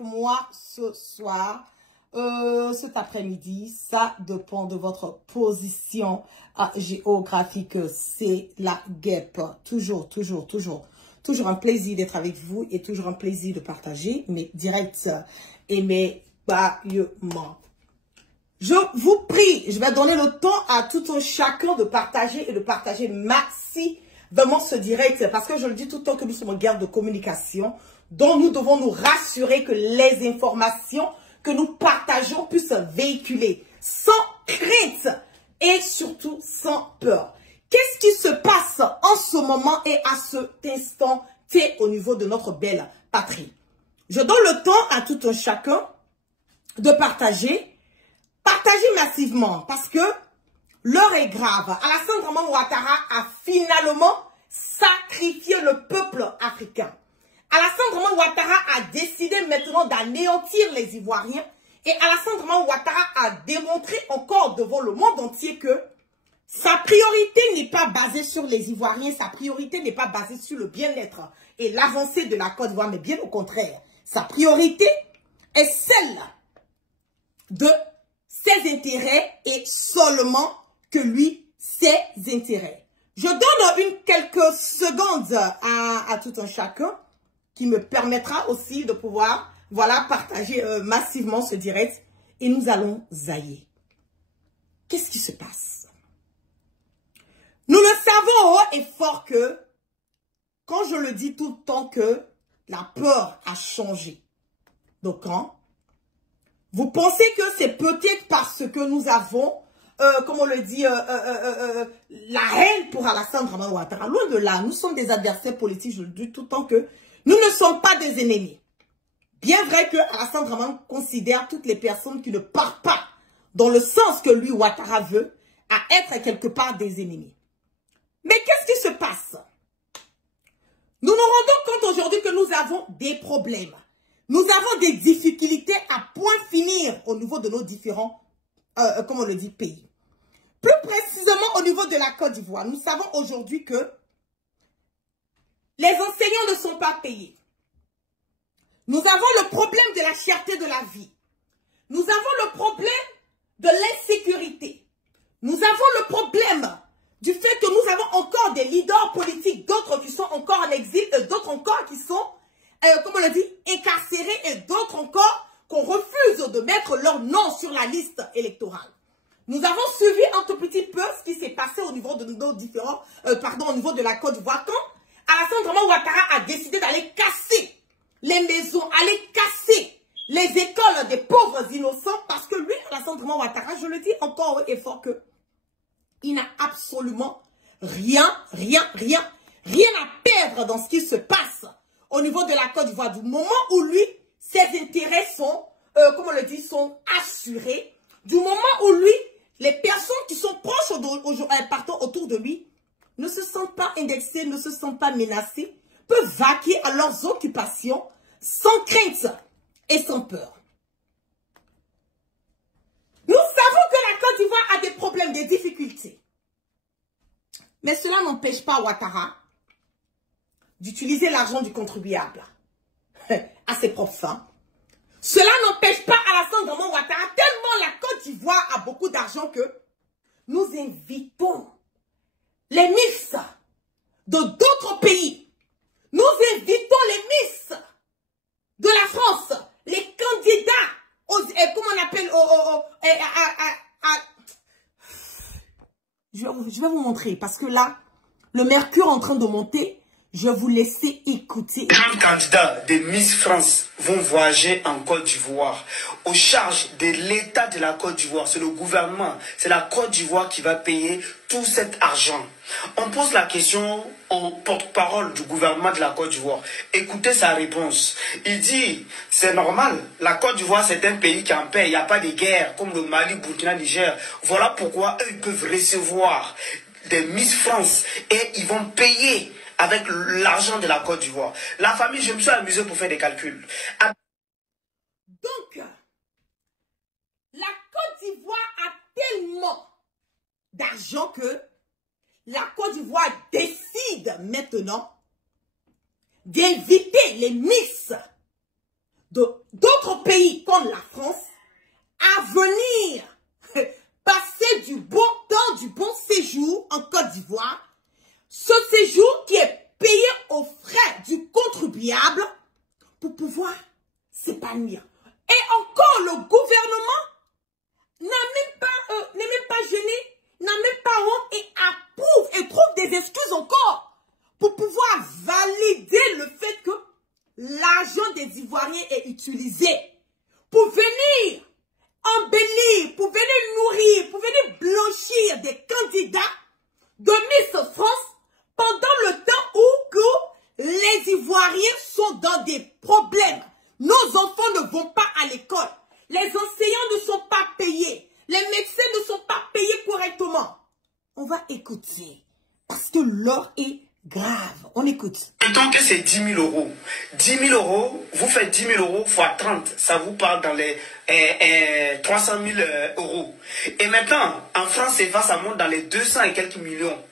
moi ce soir, cet après-midi. Ça dépend de votre position géographique. C'est la guêpe. Toujours un plaisir d'être avec vous et toujours un plaisir de partager mes directs et mes baillements. Je vous prie, je vais donner le temps à tout un chacun de partager et de partager massivement ce direct parce que je le dis tout le temps que nous sommes en guerre de communication, dont nous devons nous rassurer que les informations que nous partageons puissent véhiculer sans crainte et surtout sans peur. Qu'est-ce qui se passe en ce moment et à cet instant T au niveau de notre belle patrie? Je donne le temps à tout un chacun de partager massivement parce que l'heure est grave. Alassane Draman Ouattara a finalement sacrifié le peuple africain. Alassane Draman Ouattara a décidé maintenant d'anéantir les Ivoiriens et Alassane Draman Ouattara a démontré encore devant le monde entier que sa priorité n'est pas basée sur les Ivoiriens, sa priorité n'est pas basée sur le bien-être et l'avancée de la Côte d'Ivoire, mais bien au contraire. Sa priorité est celle de ses intérêts et seulement que lui, ses intérêts. Je donne quelques secondes à tout un chacun qui me permettra aussi de pouvoir, voilà, partager massivement ce direct et nous allons zailler. Qu'est-ce qui se passe? Nous le savons haut et fort que, quand je le dis tout le temps que la peur a changé. Donc, vous pensez que c'est peut-être parce que nous avons, comme on le dit, la haine pour Alassane Draman Ouattara. Loin de là, nous sommes des adversaires politiques, je le dis tout le temps que nous ne sommes pas des ennemis. Bien vrai que Alassane Draman considère toutes les personnes qui ne partent pas dans le sens que lui, Ouattara, veut, à être quelque part des ennemis. Mais qu'est-ce qui se passe? Nous nous rendons compte aujourd'hui que nous avons des problèmes. Nous avons des difficultés à point finir au niveau de nos différents, comme on le dit, pays. Plus précisément au niveau de la Côte d'Ivoire. Nous savons aujourd'hui que les enseignants ne sont pas payés. Nous avons le problème de la cherté de la vie. Nous avons le problème de l'insécurité. Nous avons le problème du fait que nous avons encore des leaders politiques, d'autres qui sont encore en exil, et d'autres encore qui sont, comme on le dit, incarcérés, et d'autres encore qu'on refuse de mettre leur nom sur la liste électorale. Nous avons suivi un tout petit peu ce qui s'est passé au niveau de nos différents, au niveau de la Côte d'Ivoire, quand Alassane Draman Ouattara a décidé d'aller casser les maisons, aller casser les écoles des pauvres innocents, parce que lui, Alassane Draman Ouattara, je le dis encore et fort que il n'a absolument rien à perdre dans ce qui se passe au niveau de la Côte d'Ivoire, du moment où lui, ses intérêts sont, comme on le dit, sont assurés, du moment où lui, les personnes qui sont proches autour de lui, ne se sentent pas indexées, ne se sentent pas menacées, peuvent vaquer à leurs occupations sans crainte et sans peur. Nous savons que la Côte d'Ivoire a des problèmes, des difficultés. Mais cela n'empêche pas Ouattara d'utiliser l'argent du contribuable à ses propres fins. Cela n'empêche pas Alassane Draman Ouattara, tellement la Côte d'Ivoire a beaucoup d'argent que nous invitons les Miss de d'autres pays. Nous invitons les Miss de la France, les candidats, comment on appelle, je vais vous montrer, parce que là, le mercure est en train de monter. Je vais vous laisser écouter. Les candidats de Miss France vont voyager en Côte d'Ivoire. Aux charges de l'État de la Côte d'Ivoire, c'est le gouvernement, c'est la Côte d'Ivoire qui va payer tout cet argent. On pose la question au porte-parole du gouvernement de la Côte d'Ivoire. Écoutez sa réponse. Il dit, c'est normal, la Côte d'Ivoire c'est un pays qui en paie, il n'y a pas de guerre comme le Mali, Burkina, Niger. Voilà pourquoi eux ils peuvent recevoir des Miss France et ils vont payer avec l'argent de la Côte d'Ivoire. La famille, je me suis amusé pour faire des calculs. Donc, la Côte d'Ivoire a tellement d'argent que la Côte d'Ivoire décide maintenant d'inviter les Miss d'autres pays comme la France à venir passer du bon temps, du bon séjour en Côte d'Ivoire. Ce séjour qui est payé aux frais du contribuable pour pouvoir s'épanouir. Et encore, le gouvernement n'est même pas gêné, n'a même pas honte et approuve et trouve des excuses encore pour pouvoir valider le fait que l'argent des Ivoiriens est utilisé pour venir embellir, pour venir nourrir, pour venir blanchir des candidats de Miss France pendant le temps où que les Ivoiriens sont dans des problèmes. Nos enfants ne vont pas à l'école. Les enseignants ne sont pas payés. Les médecins ne sont pas payés correctement. On va écouter parce que l'or est grave. On écoute. Mettons que c'est 10 000 euros. 10 000 euros, vous faites 10 000 euros fois 30. Ça vous parle dans les 300 000 euros. Et maintenant, en France CFA, ça monte dans les 200 et quelques millions.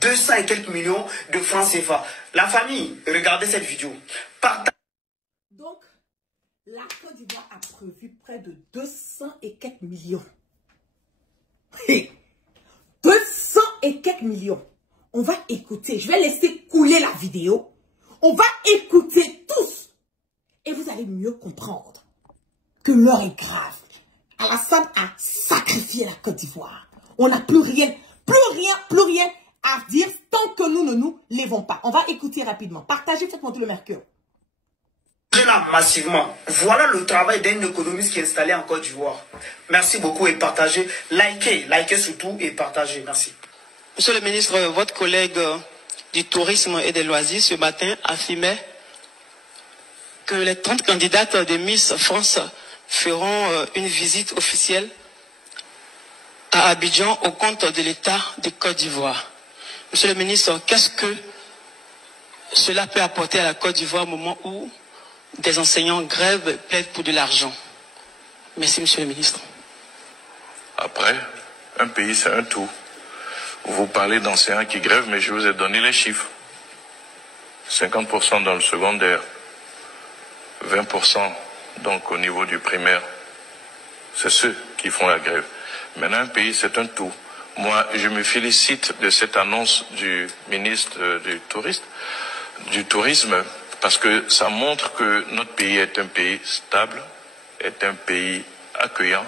200 et quelques millions de francs CFA. La famille, regardez cette vidéo. Donc, la Côte d'Ivoire a prévu près de 200 et quelques millions. 200 et quelques millions. On va écouter. Je vais laisser couler la vidéo. On va écouter tous. Et vous allez mieux comprendre que l'heure est grave. Alassane a sacrifié la Côte d'Ivoire. On n'a plus rien à dire tant que nous ne nous lèvons pas. On va écouter rapidement. Partagez, faites monter le mercure. Là, massivement. Voilà le travail d'un économiste qui est installé en Côte d'Ivoire. Merci beaucoup et partagez. Likez surtout et partagez. Merci. Monsieur le ministre, votre collègue du tourisme et des loisirs ce matin affirmait que les 30 candidates de Miss France feront une visite officielle à Abidjan au compte de l'État de Côte d'Ivoire. Monsieur le ministre, qu'est-ce que cela peut apporter à la Côte d'Ivoire au moment où des enseignants grèvent et plaident pour de l'argent? Merci, monsieur le ministre. Après, un pays, c'est un tout. Vous parlez d'enseignants qui grèvent, mais je vous ai donné les chiffres. 50% dans le secondaire, 20% donc au niveau du primaire. C'est ceux qui font la grève. Maintenant, un pays, c'est un tout. Moi, je me félicite de cette annonce du ministre du Tourisme, parce que ça montre que notre pays est un pays stable, est un pays accueillant,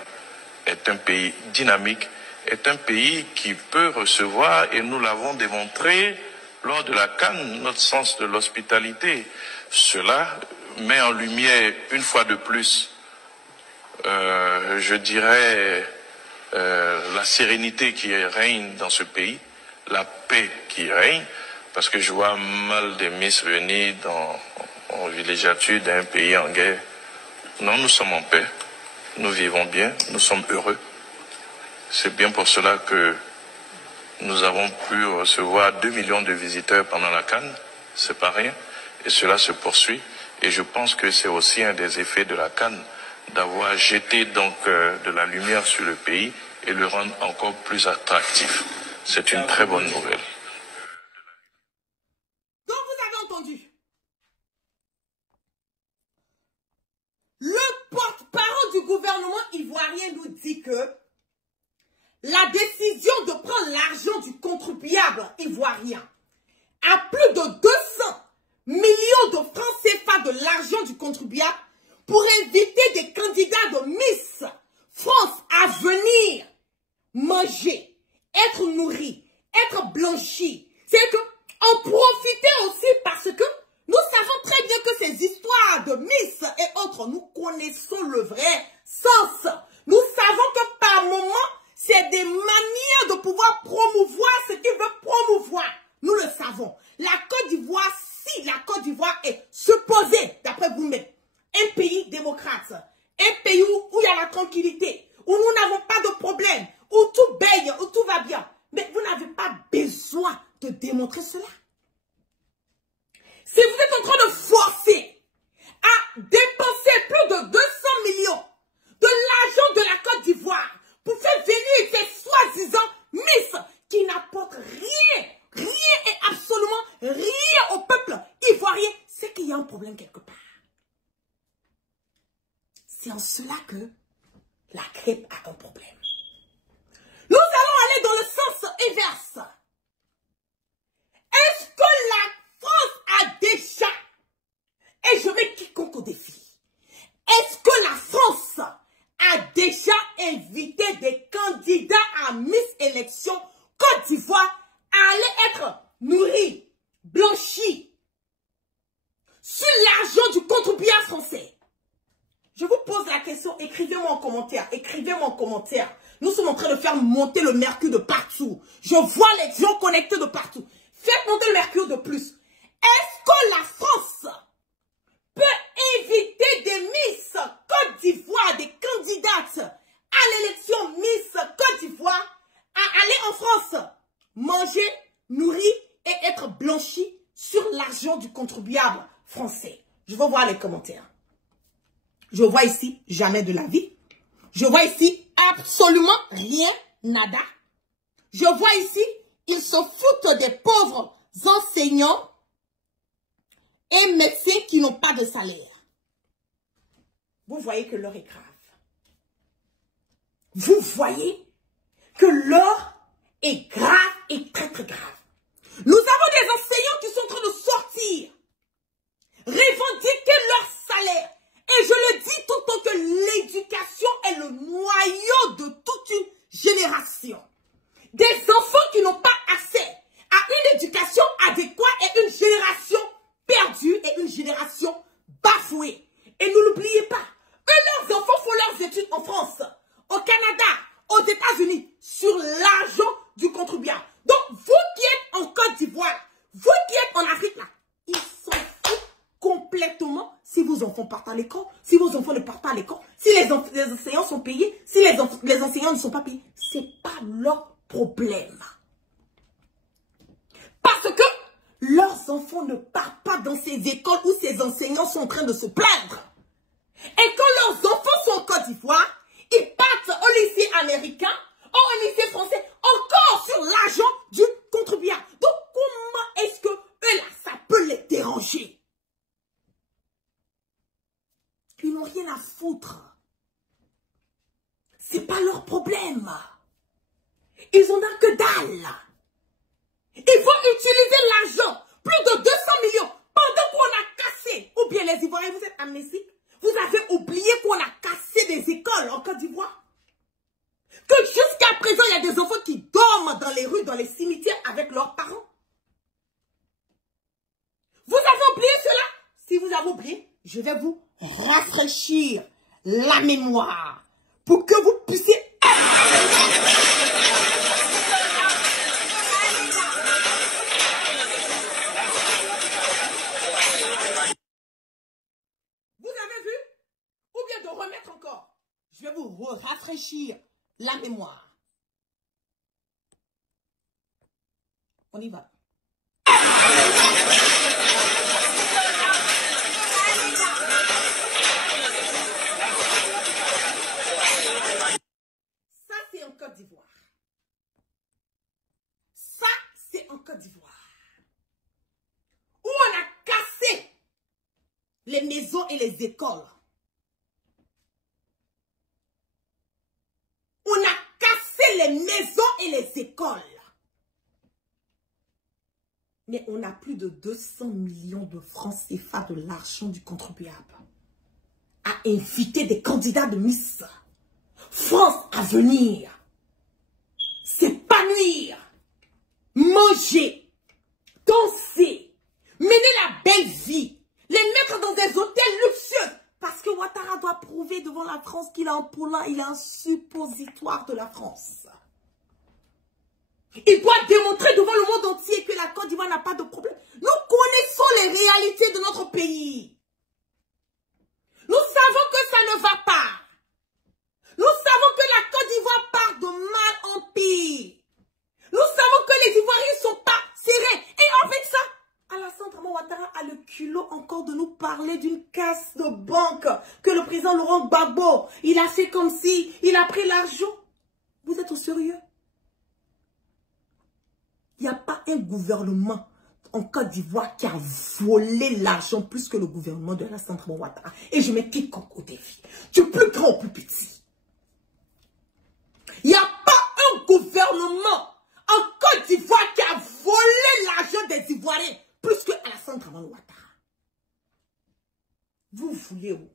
est un pays dynamique, est un pays qui peut recevoir, et nous l'avons démontré lors de la CAN, notre sens de l'hospitalité. Cela met en lumière, une fois de plus, je dirais, la sérénité qui règne dans ce pays, la paix qui règne, parce que je vois mal des Miss venir en villégiature d'un pays en guerre. Non, nous sommes en paix, nous vivons bien, nous sommes heureux. C'est bien pour cela que nous avons pu recevoir 2 millions de visiteurs pendant la CAN, c'est pas rien, et cela se poursuit. Et je pense que c'est aussi un des effets de la CAN, d'avoir jeté donc de la lumière sur le pays et le rendre encore plus attractif. C'est une très bonne nouvelle. Donc vous avez entendu. Le porte-parole du gouvernement ivoirien nous dit que la décision de prendre l'argent du contribuable ivoirien à plus de 200 millions de francs CFA de l'argent du contribuable pour inviter des candidats de Miss France à venir manger, être nourris, être blanchis. C'est que en profiter aussi parce que nous savons très bien que ces histoires de Miss et autres, nous connaissons le vrai sens. Nous savons que par moment, c'est des manières de pouvoir promouvoir ce qu'ils veulent promouvoir. Nous le savons. La Côte d'Ivoire, si la Côte d'Ivoire est supposée, d'après vous-même, un pays démocrate, un pays où il y a la tranquillité, où nous n'avons pas de problème, où tout baigne, où tout va bien. Mais vous n'avez pas besoin de démontrer cela. Si vous êtes en train de forcer à dépenser plus de 200 millions de l'argent de la Côte d'Ivoire pour faire venir ces soi-disant Miss qui n'apportent rien et absolument rien au peuple ivoirien, c'est qu'il y a un problème quelque part. C'est en cela que la crêpe a un problème. Nous allons aller dans le sens inverse. Est-ce que la France a déjà, et je mets quiconque au défi, est-ce que la France a déjà invité des candidats à Miss Élection Côte d'Ivoire à aller être nourris, blanchis, sur l'argent du contribuable français? Je vous pose la question, écrivez-moi en commentaire, écrivez-moi en commentaire. Nous sommes en train de faire monter le mercure de partout. Je vois les gens connectés de partout. Faites monter le mercure de plus. Est-ce que la France peut inviter des Miss Côte d'Ivoire, des candidates à l'élection Miss Côte d'Ivoire, à aller en France, manger, nourrir et être blanchis sur l'argent du contribuable français? Je veux voir les commentaires. Je vois ici jamais de la vie. Je vois ici absolument rien, nada. Je vois ici, ils se foutent des pauvres enseignants et médecins qui n'ont pas de salaire. Vous voyez que l'heure est grave. Vous voyez que l'heure est grave et très très grave. Nous avons des enseignants qui sont en train de sortir, revendiquer leur salaire. Et je le dis tout le temps que l'éducation est le noyau de toute une génération. Des enfants qui n'ont pas accès à une éducation adéquate et une génération perdue et une génération bafouée. Et ne l'oubliez pas, leurs enfants font leurs études en France, au Canada, aux États-Unis, sur l'argent du contribuable. Donc, vous qui êtes en Côte d'Ivoire, vous qui êtes en Afrique, là, ils s'en foutent complètement si vos enfants partent à l'école, si vos enfants ne partent pas à l'école, si les enseignants sont payés, si les enseignants ne sont pas payés. Ce n'est pas leur problème. Parce que leurs enfants ne partent pas dans ces écoles où ces enseignants sont en train de se plaindre. Et quand leurs enfants sont en Côte d'Ivoire, ils partent au lycée américain, au lycée français, encore sur l'argent du contribuable. Donc comment est-ce que eux là, ça peut les déranger? Ils n'ont rien à foutre. C'est pas leur problème. Ils en ont que dalle. Ils vont utiliser l'argent, plus de 200 millions, pendant qu'on a cassé. Ou bien les Ivoiriens, vous êtes amnésiques. Vous avez oublié qu'on a cassé des écoles en Côte d'Ivoire. Que jusqu'à présent, il y a des enfants qui dorment dans les rues, dans les cimetières avec leurs parents. Vous avez oublié cela? Si vous avez oublié, je vais vous rafraîchir la mémoire pour que vous puissiez... Vous avez vu? Ou bien de remettre encore. Je vais vous rafraîchir la mémoire. On y va. Ça, c'est en Côte d'Ivoire. Ça, c'est en Côte d'Ivoire. Où on a cassé les maisons et les écoles. On a cassé les maisons et les écoles. Mais on a plus de 200 millions de francs CFA de l'argent du contribuable à inviter des candidats de Miss France à venir s'épanouir, manger, danser, mener la belle vie, les mettre dans des hôtels luxueux. Parce que Ouattara doit prouver devant la France qu'il a un poulain, il a un suppositoire de la France. Il doit démontrer devant le monde entier que la Côte d'Ivoire n'a pas de problème. Nous connaissons les réalités de notre pays. Nous savons que ça ne va pas. Nous savons que la Côte d'Ivoire part de mal en pire. Nous savons que les Ivoiriens ne sont pas serrés. Et avec ça, Alassane Draman Ouattara a le culot encore de nous parler d'une caisse de banque que le président Laurent Gbagbo, il a fait comme si il a pris l'argent. Vous êtes au sérieux? Il n'y a pas un gouvernement en Côte d'Ivoire qui a volé l'argent plus que le gouvernement de Alassane Ouattara. Et je mets quiconque au défi. Du plus grand au plus petit. Il n'y a pas un gouvernement en Côte d'Ivoire qui a volé l'argent des Ivoiriens plus que Alassane Ouattara. Vous voulez où?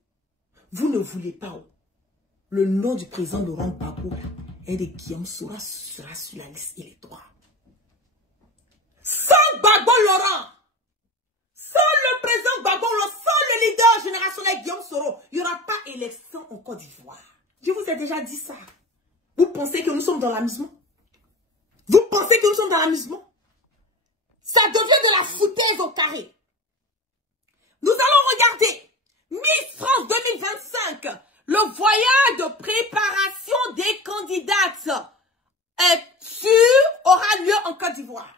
Vous ne voulez pas où? Le nom du président Laurent Gbagbo et de Guillaume Soro sera sur la liste électorale. Sans Gbagbo Laurent, sans le président Gbagbo Laurent, sans le leader générationnel Guillaume Soro, il n'y aura pas élection en Côte d'Ivoire. Je vous ai déjà dit ça. Vous pensez que nous sommes dans l'amusement? Vous pensez que nous sommes dans l'amusement? Ça devient de la foutaise au carré. Nous allons regarder Miss France 2025. Le voyage de préparation des candidates aura lieu en Côte d'Ivoire.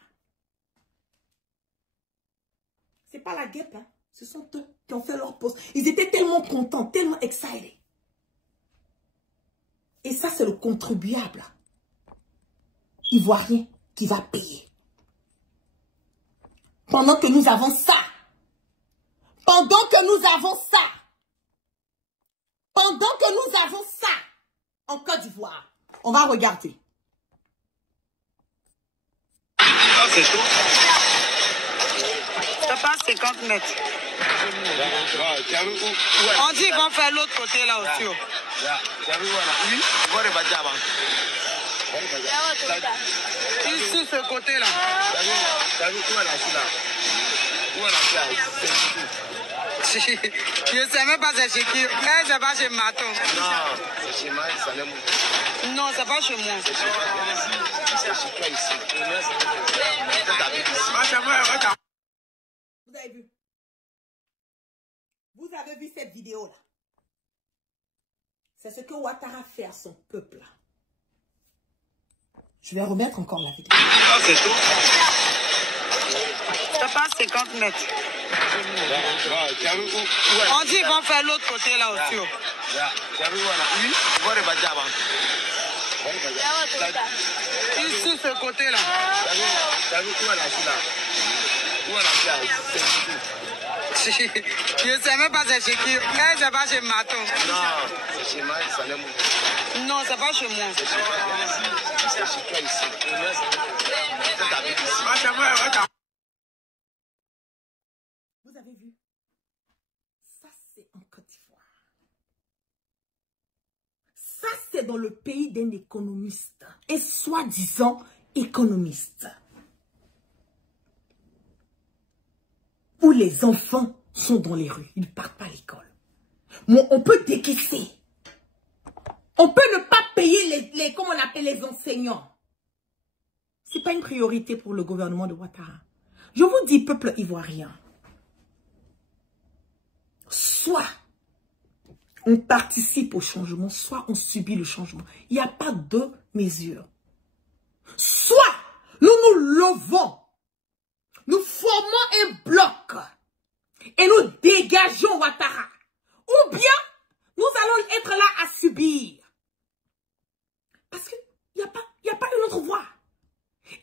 C'est pas la guêpe, hein. Ce sont eux qui ont fait leur poste. Ils étaient tellement contents, tellement excited. Et ça, c'est le contribuable ivoirien qui va payer. Pendant que nous avons ça. Pendant que nous avons ça. Pendant que nous avons ça en Côte d'Ivoire, on va regarder. C'est chaud. Ça passe 50 mètres. On dit qu'ils vont faire l'autre côté là aussi. Ici, ce côté là. Je ne sais même pas c'est chez qui. Mais c'est pas chez Maton. Non, c'est chez moi, ça n'aime pas. Non, c'est pas chez moi. C'est chez toi ici. Vous avez vu? Vous avez vu cette vidéo-là? C'est ce que Ouattara fait à son peuple. Je vais remettre encore la vidéo. C'est chaud. Ça passe 50 mètres. On dit qu'ils vont faire l'autre côté là aussi. Ici, ce côté là. Je ne sais même pas c'est chez qui. Mais c'est pas chez Maton. Non, c'est chez moi, ça n'aime pas. Non, c'est pas chez moi. C'est chez toi ici. Vous avez vu? Ça, c'est en Côte d'Ivoire. Ça, c'est dans le pays d'un économiste. Et soi-disant économiste. Où les enfants sont dans les rues. Ils ne partent pas à l'école. Bon, on peut décaisser. On peut ne pas payer comment on appelle les enseignants. Ce n'est pas une priorité pour le gouvernement de Ouattara. Je vous dis, peuple ivoirien. Soit on participe au changement, soit on subit le changement. Il n'y a pas deux mesures. Soit nous nous levons, nous formons un bloc et nous dégageons Ouattara. Ou bien nous allons être là à subir. Parce qu'il n'y a pas une autre voie.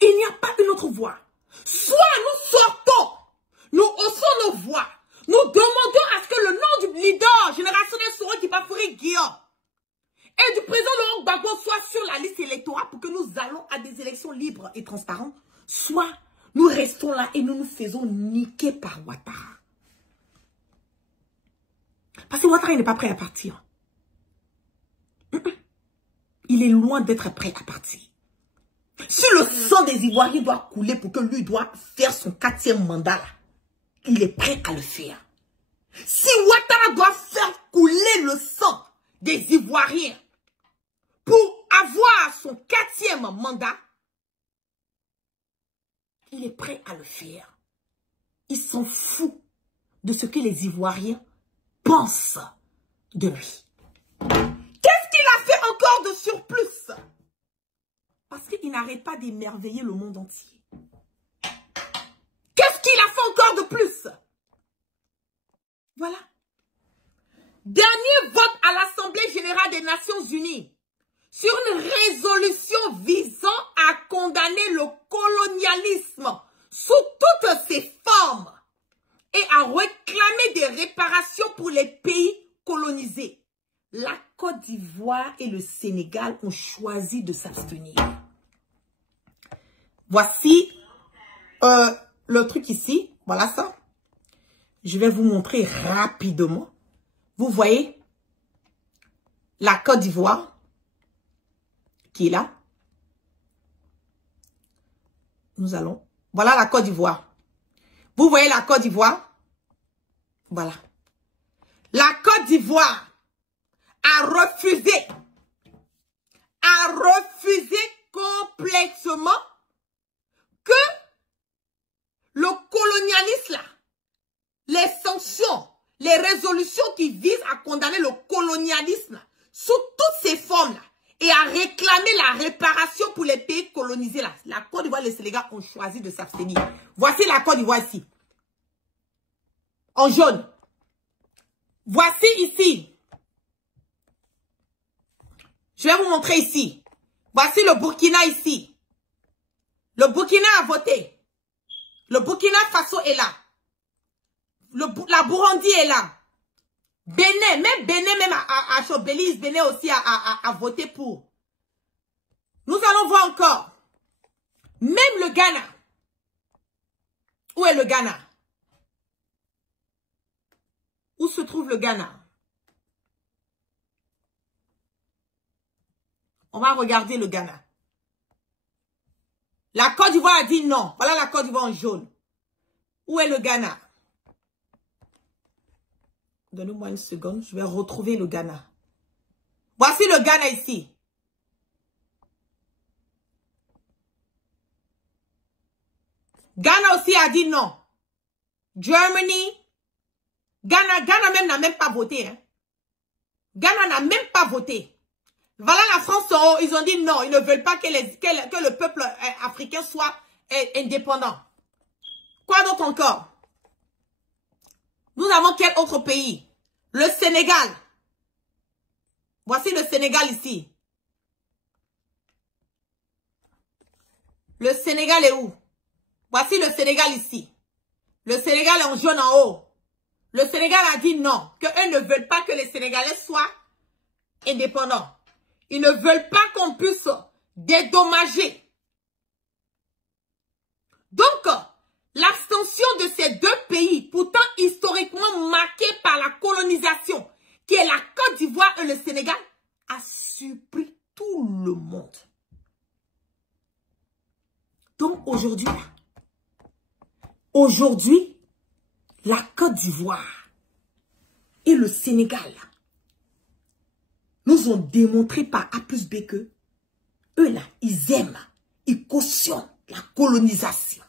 Il n'y a pas une autre voie. Soit nous sortons, nous haussons nos voix. Nous demandons à ce que le nom du leader générationnel Soro Kibafoury Guillaume et du président Laurent Gbagbo soit sur la liste électorale pour que nous allons à des élections libres et transparentes. Soit nous restons là et nous nous faisons niquer par Ouattara. Parce que Ouattara n'est pas prêt à partir. Il est loin d'être prêt à partir. Si le sang des Ivoiriens doit couler pour que lui doit faire son 4e mandat là, il est prêt à le faire. Si Ouattara doit faire couler le sang des Ivoiriens pour avoir son 4e mandat, il est prêt à le faire. Il s'en fout de ce que les Ivoiriens pensent de lui. Qu'est-ce qu'il a fait encore de surplus? Parce qu'il n'arrête pas d'émerveiller le monde entier. Qu'est-ce qu'il a fait encore de plus? Voilà. Dernier vote à l'Assemblée générale des Nations Unies sur une résolution visant à condamner le colonialisme sous toutes ses formes et à réclamer des réparations pour les pays colonisés. La Côte d'Ivoire et le Sénégal ont choisi de s'abstenir. Voici le truc ici. Voilà ça. Je vais vous montrer rapidement. Vous voyez la Côte d'Ivoire qui est là. Nous allons. Voilà la Côte d'Ivoire. Vous voyez la Côte d'Ivoire? Voilà. La Côte d'Ivoire a refusé complètement que le colonialisme là, les sanctions, les résolutions qui visent à condamner le colonialisme sous toutes ses formes là, et à réclamer la réparation pour les pays colonisés là. La Côte d'Ivoire et le Sénégal ont choisi de s'abstenir. Voici la Côte d'Ivoire ici. En jaune. Voici ici. Je vais vous montrer ici. Voici le Burkina ici. Le Burkina a voté. Le Burkina Faso est là. La Burundi est là. Bénin, même à Belize, Bénin aussi a voté pour. Nous allons voir encore. Même le Ghana. Où est le Ghana? Où se trouve le Ghana? On va regarder le Ghana. La Côte d'Ivoire a dit non. Voilà la Côte d'Ivoire en jaune. Où est le Ghana? Donnez-moi une seconde. Je vais retrouver le Ghana. Voici le Ghana ici. Ghana aussi a dit non. Germany. Ghana même n'a même pas voté. Hein. Ghana n'a même pas voté. Voilà la France, ils ont dit non. Ils ne veulent pas que le peuple africain soit indépendant. Quoi d'autre encore? Nous avons quel autre pays? Le Sénégal. Voici le Sénégal ici. Le Sénégal est où? Voici le Sénégal ici. Le Sénégal est en jaune en haut. Le Sénégal a dit non, qu'eux ne veulent pas que les Sénégalais soient indépendants. Ils ne veulent pas qu'on puisse dédommager. Donc, l'abstention de ces deux pays, pourtant historiquement marqués par la colonisation, qui est la Côte d'Ivoire et le Sénégal, a surpris tout le monde. Donc aujourd'hui, la Côte d'Ivoire et le Sénégal nous ont démontré par A plus B que eux là, ils aiment, ils cautionnent la colonisation.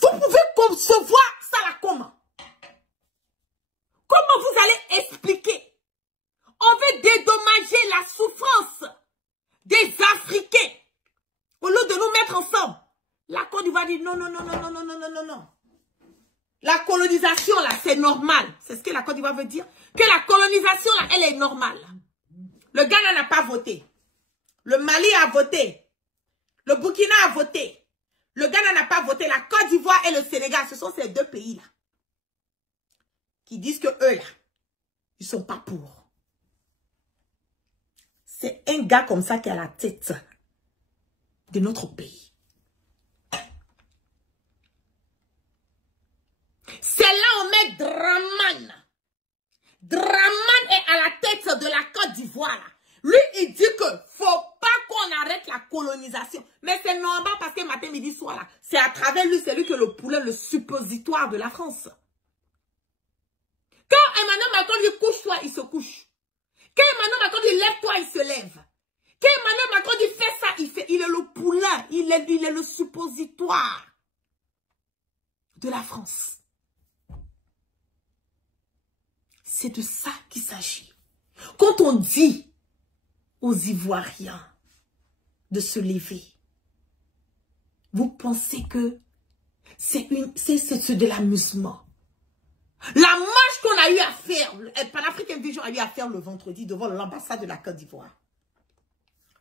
Vous pouvez concevoir ça là comment? Comment vous allez expliquer? On veut dédommager la souffrance des Africains. Au lieu de nous mettre ensemble. La Côte d'Ivoire dit non, non, non, non, non, non, non, non, non, non. La colonisation là, c'est normal. C'est ce que la Côte d'Ivoire veut dire. Que la colonisation là, elle est normale. Le Ghana n'a pas voté. Le Mali a voté. Le Burkina a voté. Le Ghana n'a pas voté. La Côte d'Ivoire et le Sénégal, ce sont ces deux pays-là qui disent que eux, là, ils ne sont pas pour. C'est un gars comme ça qui est à la tête de notre pays. C'est là où on met Dramane. Dramane est à la tête de la Côte d'Ivoire. Lui, il dit que faut pas qu'on arrête la colonisation. Mais c'est normal parce que matin, midi, soir, là, c'est à travers lui, c'est lui que le poulet, le suppositoire de la France. Quand Emmanuel Macron dit couche-toi, il se couche. Quand Emmanuel Macron dit lève-toi, il se lève. Quand Emmanuel Macron dit fais ça, il fait. Il est le poulain, il est le suppositoire de la France. C'est de ça qu'il s'agit. Quand on dit aux Ivoiriens de se lever, vous pensez que c'est de l'amusement. La marche qu'on a eu à faire, Pan-African Vision a eu à faire le vendredi devant l'ambassade de la Côte d'Ivoire.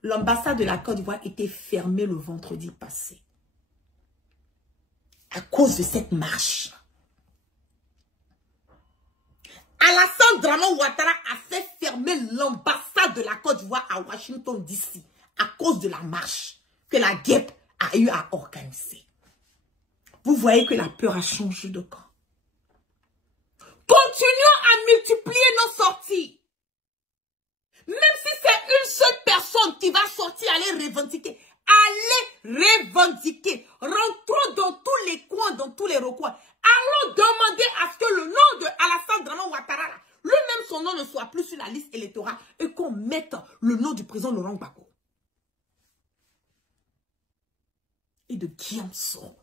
L'ambassade de la Côte d'Ivoire était fermée le vendredi passé. à cause de cette marche. Alassane Dramane Ouattara a fait fermer l'ambassade de la Côte d'Ivoire à Washington DC à cause de la marche que la GEP a eu à organiser. Vous voyez que la peur a changé de camp. Continuons à multiplier nos sorties. Même si c'est une seule personne qui va sortir, aller revendiquer. Allez revendiquer. Rentrons dans tous les coins, dans tous les recoins. Allons demander à ce que le nom de Alassane Dramane Ouattara, lui-même son nom ne soit plus sur la liste électorale et qu'on mette le nom du président Laurent Gbagbo. Et de Guillaume Soro.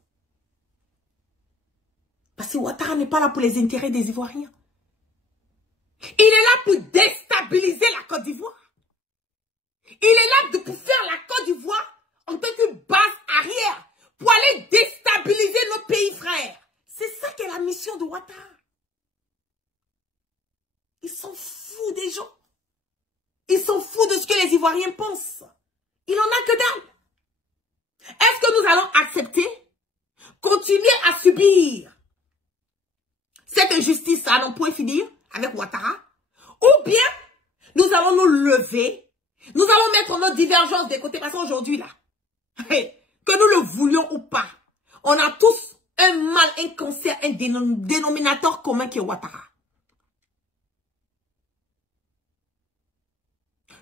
Parce que Ouattara n'est pas là pour les intérêts des Ivoiriens. Il est là pour déstabiliser la Côte d'Ivoire. Il est là pour faire la Côte d'Ivoire en tant que base arrière pour aller déstabiliser nos pays frères. C'est ça qui est la mission de Ouattara. Ils s'en foutent des gens. Ils s'en foutent de ce que les Ivoiriens pensent. Il en a que dalle. Est-ce que nous allons accepter, continuer à subir cette injustice à n'en point finir avec Ouattara? Ou bien, nous allons nous lever, nous allons mettre nos divergences de côté, parce qu'aujourd'hui là, que nous le voulions ou pas, on a tous un mal, un cancer, un dénominateur commun qui est Ouattara.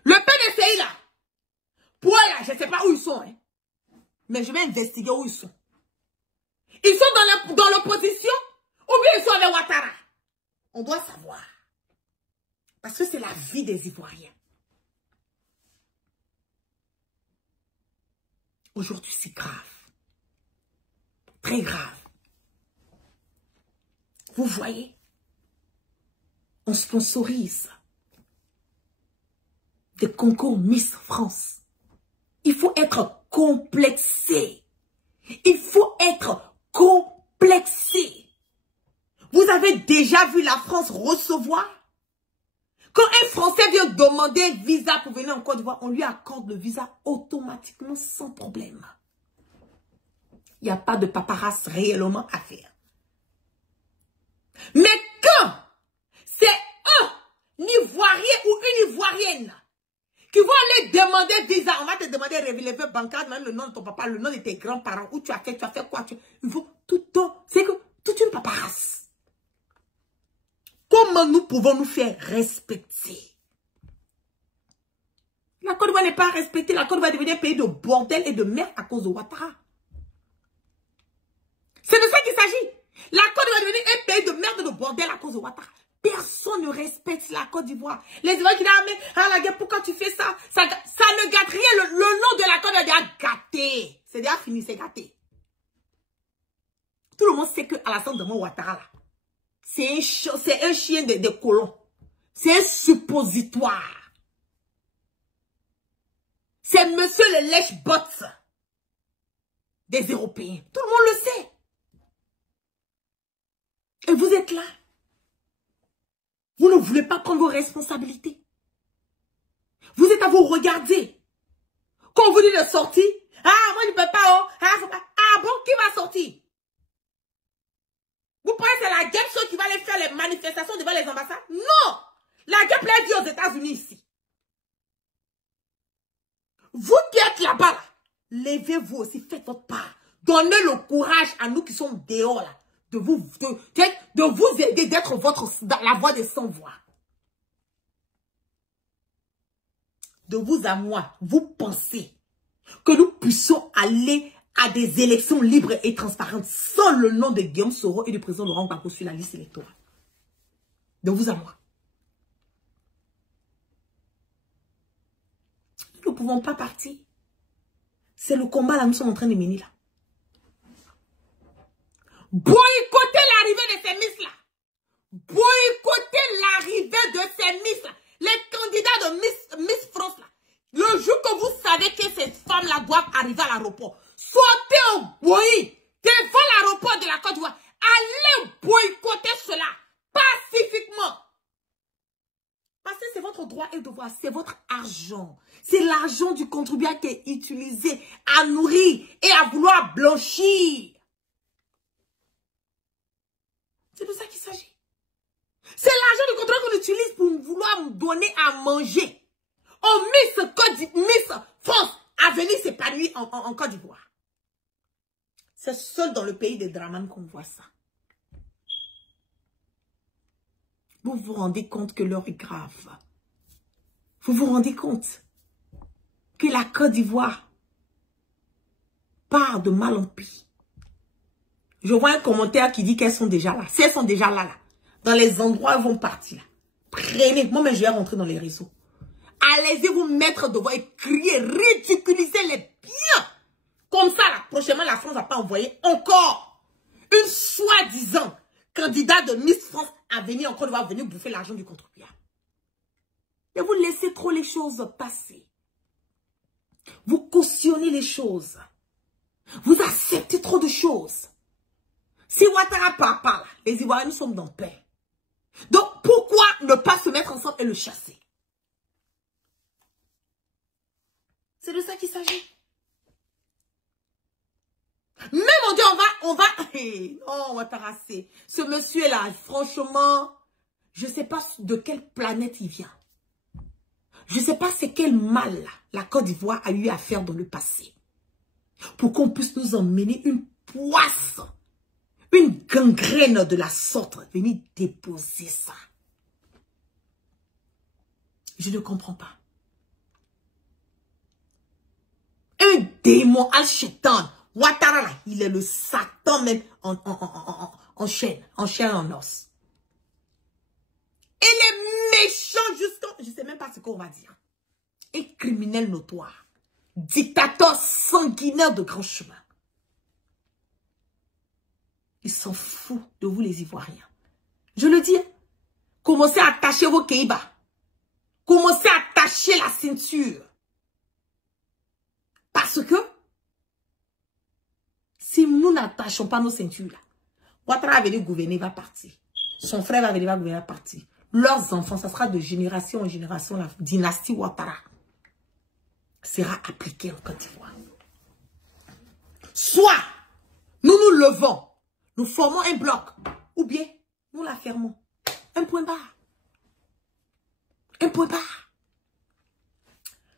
Le PDCI là, pour là, je ne sais pas où ils sont, hein, mais je vais investiguer où ils sont. Ils sont dans l'opposition ou bien ils sont avec Ouattara? On doit savoir. Parce que c'est la vie des Ivoiriens. Aujourd'hui, c'est grave. Très grave. Vous voyez, on sponsorise des concours Miss France. Il faut être complexé. Il faut être complexé. Vous avez déjà vu la France recevoir? Quand un Français vient demander un visa pour venir en Côte d'Ivoire, on lui accorde le visa automatiquement sans problème. Il n'y a pas de paparazzi réellement à faire. Mais quand c'est un Ivoirien ou une Ivoirienne qui vont aller demander visa, on va te demander relevé bancaire, même le nom de ton papa, le nom de tes grands-parents, où tu as fait quoi, il faut tout le temps, c'est que toute une paparazzi. Comment nous pouvons nous faire respecter? La Côte d'Ivoire n'est pas respectée. La Côte d'Ivoire va devenir un pays de bordel et de merde à cause de Ouattara. C'est de ça qu'il s'agit. La Côte d'Ivoire va devenir un pays de merde et de bordel à cause de Ouattara. Personne ne respecte la Côte d'Ivoire. Les Ivoiriens qui disent, mais la guerre, pourquoi tu fais ça? Ça ne gâte rien. Le nom de la Côte d'Ivoire est déjà gâté. C'est déjà fini, c'est gâté. Tout le monde sait que Alassane Dramane Ouattara, là, c'est un chien de colons. C'est un suppositoire. C'est monsieur le lèche-bottes des Européens. Tout le monde le sait. Et vous êtes là. Vous ne voulez pas prendre vos responsabilités. Vous êtes à vous regarder. Quand on vous dit de sortir, ah, moi je ne peux pas, ah bon, qui va sortir? Vous pensez que c'est la GEP ceux qui va aller faire les manifestations devant les ambassades? Non! La GEP l'a dit aux États-Unis ici. Vous qui êtes là-bas, là, levez-vous aussi, faites votre part. Donnez le courage à nous qui sommes dehors, là, de vous aider, d'être la voix des sans-voix. De vous à moi, vous pensez que nous puissions aller à des élections libres et transparentes sans le nom de Guillaume Soro et du président Laurent Gbagbo sur la liste électorale? De vous à moi. Nous ne pouvons pas partir. C'est le combat là, nous sommes en train de mener là. Boycotter l'arrivée de ces Miss là. Boycotter l'arrivée de ces Miss là. Les candidats de Miss France là. Le jour que vous savez que ces femmes là doivent arriver à l'aéroport, sortez au boy devant l'aéroport de la Côte d'Ivoire. Allez boycotter cela pacifiquement. Parce que c'est votre droit et devoir, c'est votre argent. C'est l'argent du contribuable qui est utilisé à nourrir et à vouloir blanchir C'est de ça qu'il s'agit. C'est l'argent du contrôle qu'on utilise pour vouloir nous donner à manger. On Miss France à venir s'épanouir en Côte d'Ivoire. C'est seul dans le pays des Draman qu'on voit ça. Vous vous rendez compte que l'heure est grave. Vous vous rendez compte que la Côte d'Ivoire part de mal en pis. Je vois un commentaire qui dit qu'elles sont déjà là. Si elles sont déjà là, dans les endroits où elles vont partir, là, prenez. Moi, je vais rentrer dans les réseaux. Allez-y vous mettre devant et crier, ridiculiser les biens. Comme ça, là, prochainement, la France va pas envoyer encore une soi-disant candidat de Miss France à venir encore devoir venir bouffer l'argent du contribuable. Et vous laissez trop les choses passer. Vous cautionnez les choses. Vous acceptez trop de choses. Si Ouattara part par là, les Ivoiriens, nous sommes dans paix. Donc, pourquoi ne pas se mettre ensemble et le chasser? C'est de ça qu'il s'agit. Même on dit, on va, non, Ouattara, ce monsieur-là, franchement, je ne sais pas de quelle planète il vient. Je ne sais pas c'est quel mal la Côte d'Ivoire a eu à faire dans le passé. Pour qu'on puisse nous emmener une poisse, une gangrène de la sorte, venir déposer ça. Je ne comprends pas. Un démon al-Shaitan, Ouattara, il est le Satan même en chaîne, en os. Et les méchants jusqu'à, je ne sais même pas ce qu'on va dire. Et criminel notoire. Dictateur sanguinaire de grand chemin. Ils s'en foutent de vous les Ivoiriens. Je le dis. Commencez à attacher vos kéibas. Commencez à attacher la ceinture. Parce que si nous n'attachons pas nos ceintures là, Ouattara va venir gouverner, va partir. Son frère va venir gouverner, va partir. Leurs enfants, ça sera de génération en génération, la dynastie Ouattara sera appliquée en Côte d'Ivoire. Soit nous nous levons, nous formons un bloc, ou bien nous la fermons. Un point barre. Un point barre.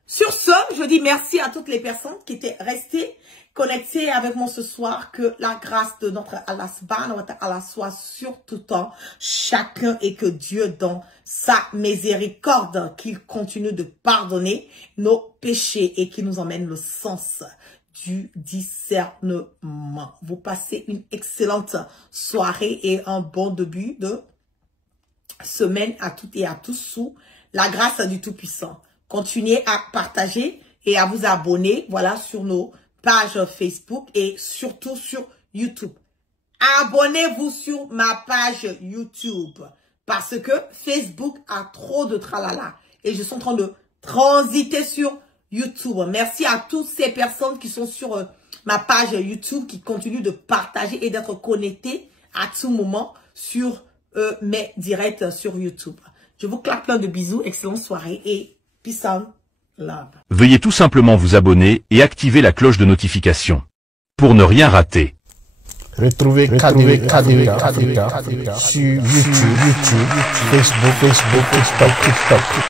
Sur ce, je dis merci à toutes les personnes qui étaient restées connectées avec moi ce soir. Que la grâce de notre Allah subhanahu wa ta'ala soit sur tout temps, chacun, et que Dieu, dans sa miséricorde, qu'il continue de pardonner nos péchés et qu'il nous emmène le sens du discernement. Vous passez une excellente soirée et un bon début de semaine à toutes et à tous sous la grâce du Tout-Puissant. Continuez à partager et à vous abonner, voilà, sur nos pages Facebook et surtout sur YouTube. Abonnez-vous sur ma page YouTube parce que Facebook a trop de tralala et je suis en train de transiter sur YouTube. Merci à toutes ces personnes qui sont sur ma page YouTube, qui continuent de partager et d'être connectées à tout moment sur mes directs sur YouTube. Je vous claque plein de bisous, excellente soirée et peace out, love. Veuillez tout simplement vous abonner et activer la cloche de notification pour ne rien rater. Retrouvez KDV Africa sur YouTube, Facebook, TikTok.